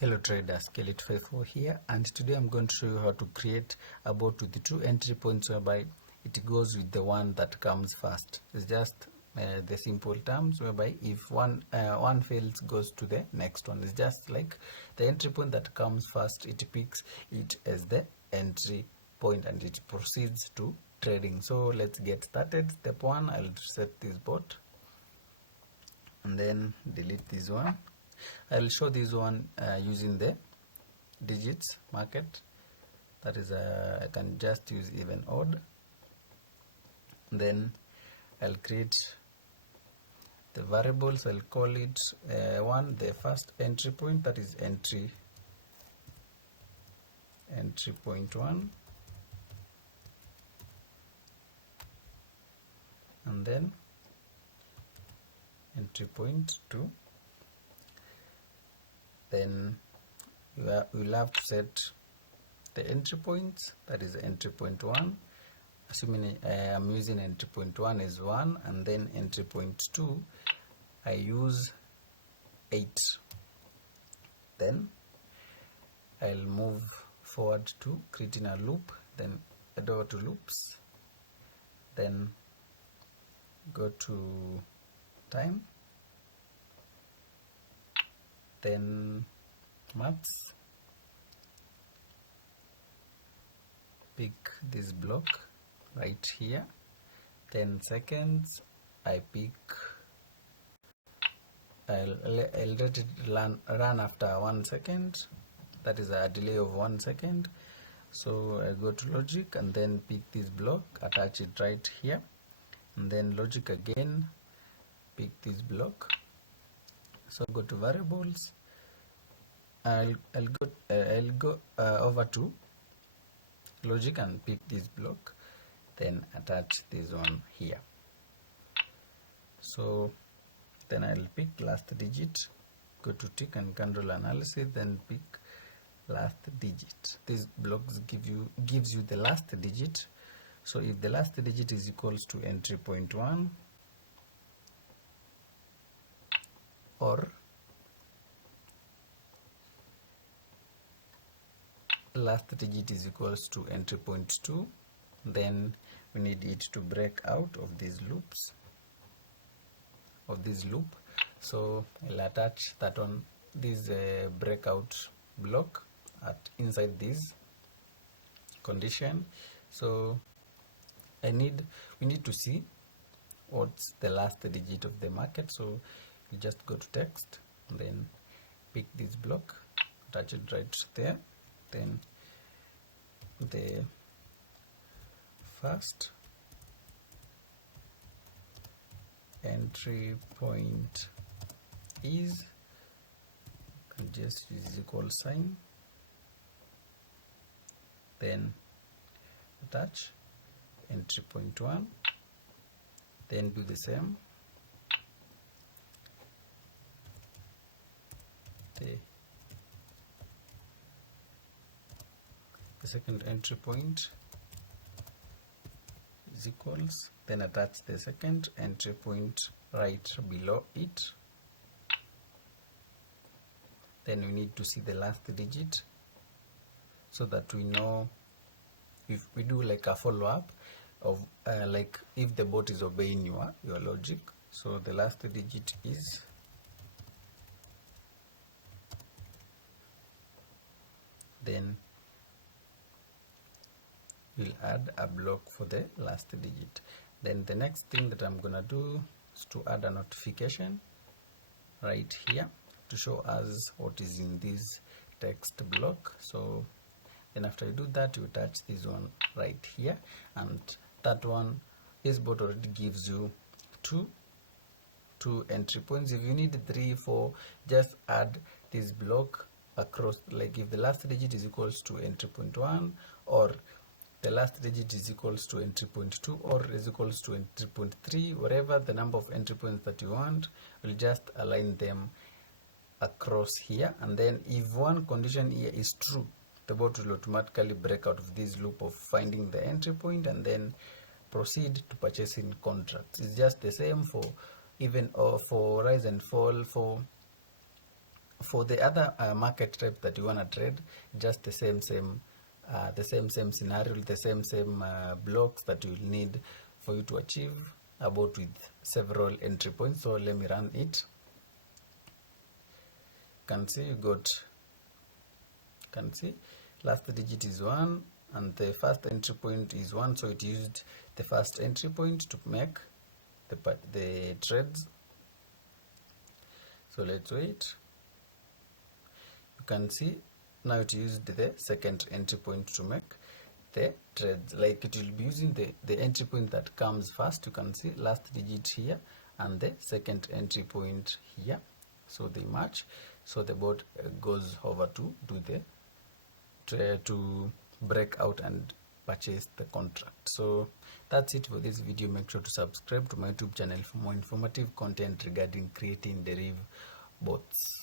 Hello traders, Failover here, and today I'm going to show you how to create a bot with the two entry points whereby it goes with the one that comes first. It's just the simple terms whereby if one fails, goes to the next one. It's just like the entry point that comes first, it picks it as the entry point and it proceeds to trading. So let's get started. Step 1, I'll set this bot and then delete this one. I'll show this one using the digits market. That is, I can just use even odd. Then I'll create the variables. I'll call it one, the first entry point, that is entry point 1, and then entry point 2. Then we'll have to set the entry points, that is entry point 1, assuming I'm using entry point 1 is 1, and then entry point 2 I use 8. Then I'll move forward to creating a loop, then head over to loops, then go to time, then maths, pick this block right here, 10 seconds, I'll let it run after 1 second, that is a delay of 1 second. So I go to logic and then pick this block, attach it right here, and then logic again, pick this block. So go to variables. I'll go over to logic and pick this block, then attach this one here. So then I'll pick last digit, go to tick and candle analysis, then pick last digit. These blocks gives you the last digit. So if the last digit is equals to entry point 1, or last digit is equals to entry point 2, then we need it to break out of these loops, of this loop. So I'll attach that on this breakout block inside this condition. So we need to see what's the last digit of the market. So you just go to text and then pick this block, attach it right there, then the first entry point is, and just use equal sign, then attach entry point 1, then do the same. The second entry point is equals, then attach the second entry point right below it. Then we need to see the last digit so that we know if we do like a follow-up of like if the bot is obeying your logic. So the last digit is, then we'll add a block for the last digit. Then the next thing that I'm gonna do is to add a notification right here to show us what is in this text block. So then after you do that, you attach this one right here, and that one, this bot already gives you two entry points. If you need 3, 4, just add this block across, like if the last digit is equals to entry point 1, or the last digit is equals to entry point 2, or is equals to entry point 3, whatever the number of entry points that you want, we'll just align them across here. And then if one condition here is true, the bot will automatically break out of this loop of finding the entry point and then proceed to purchasing contracts. It's just the same for even or for rise and fall, for For the other market type that you want to trade, just the same scenario, the same blocks that you'll need for you to achieve, about with several entry points. So let me run it. Can see you got, can see last digit is 1 and the first entry point is 1, so it used the first entry point to make the trades. So let's wait. You can see now it used the second entry point to make the trades. Like it will be using the entry point that comes first. You can see last digit here and the second entry point here, so they match. So the bot goes over to do to break out and purchase the contract. So that's it for this video. Make sure to subscribe to my YouTube channel for more informative content regarding creating Deriv bots.